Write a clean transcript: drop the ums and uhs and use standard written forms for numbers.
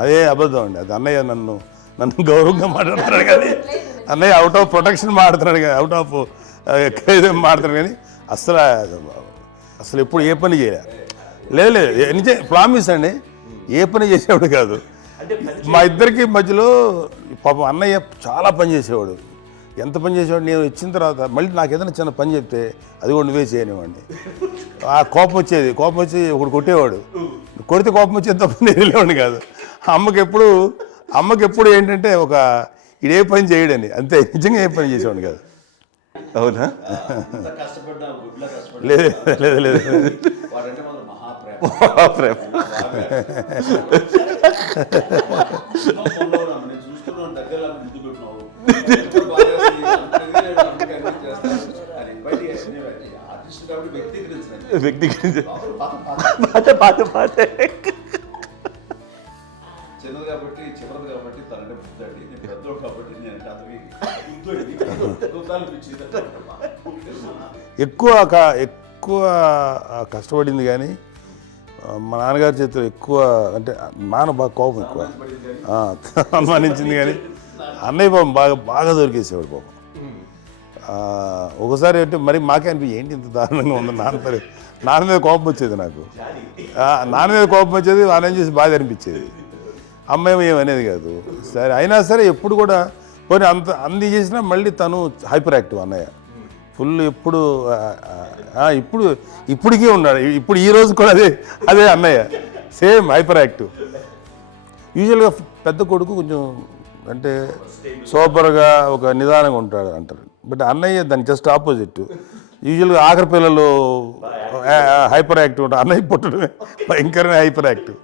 అదే అబద్ధం అండి. అది అన్నయ్య నన్ను గౌరవంగా మాట్లాడుతున్నాడు కానీ అన్నయ్య అవుట్ ఆఫ్ ప్రొటెక్షన్ మాట్లాడుతున్నాడు కానీ అవుట్ ఆఫ్ మాట్లాడుతున్నాడు కానీ అసలు ఎప్పుడు ఏ పని చేయలే లేదు నిజం ప్రామిస్ అండి. ఏ పని చేసేవాడు కాదు. మా ఇద్దరికి మధ్యలో పాపం అన్నయ్య చాలా పని చేసేవాడు. ఎంత పని చేసేవాడు, నేను ఇచ్చిన తర్వాత మళ్ళీ నాకు ఏదైనా చిన్న పని చెప్తే అది కూడా నువ్వే చేయనివ్వండి. ఆ కోపం వచ్చి ఒకడు కొట్టేవాడు. కొడితే కోపం వచ్చేది తప్ప నేను వెళ్ళేవాడిని కాదు. అమ్మకి ఎప్పుడు ఏంటంటే ఇదే పని చేయడని, అంతే. నిజంగా ఏ పని చేసేవాడిని కాదు. అవునా? లేదు ప్రేమ. వ్యక్తిగత చిన్నది కాబట్టి చివరిది కాబట్టి తనంటే బుద్ధండి, నేను పెద్దోడు కాబట్టి నేను అతని ఎక్కువ కష్టపడింది కానీ మా నాన్నగారి చేతిలో ఎక్కువ అంటే నాన్న బాగా కోపం ఎక్కువ అనుమానించింది కానీ అన్నయ్య పాపం బాగా దొరికేసేవాడు పాపం. ఒకసారి అంటే మరి మాకే ఏంటి ఇంత దారుణంగా ఉంది నాన్న మీద కోపం వచ్చేది నాకు. నాన్న మీద కోపం వచ్చేది, వాళ్ళని చూసి బాధ అనిపించేది. అమ్మాయి ఏమనేది కాదు. సరే అయినా సరే ఎప్పుడు కూడా పోనీ అన్ని చేసినా మళ్ళీ తను హైపర్ యాక్టివ్ అన్నయ్య ఫుల్. ఇప్పటికీ ఉన్నాడు. ఇప్పుడు ఈ రోజు కూడా అదే అన్నయ్య సేమ్ హైపర్ యాక్టివ్. యూజువల్గా పెద్ద కొడుకు కొంచెం అంటే సూపర్గా ఒక నిదానంగా ఉంటాడు అంటారు. బట్ అన్నయ్య దానికి జస్ట్ ఆపోజిట్. యూజువల్గా ఆఖరి పిల్లలు హైపర్ యాక్టివ్ ఉంటారు. అన్నయ్య పుట్టడమే భయంకరమైన హైపర్ యాక్టివ్.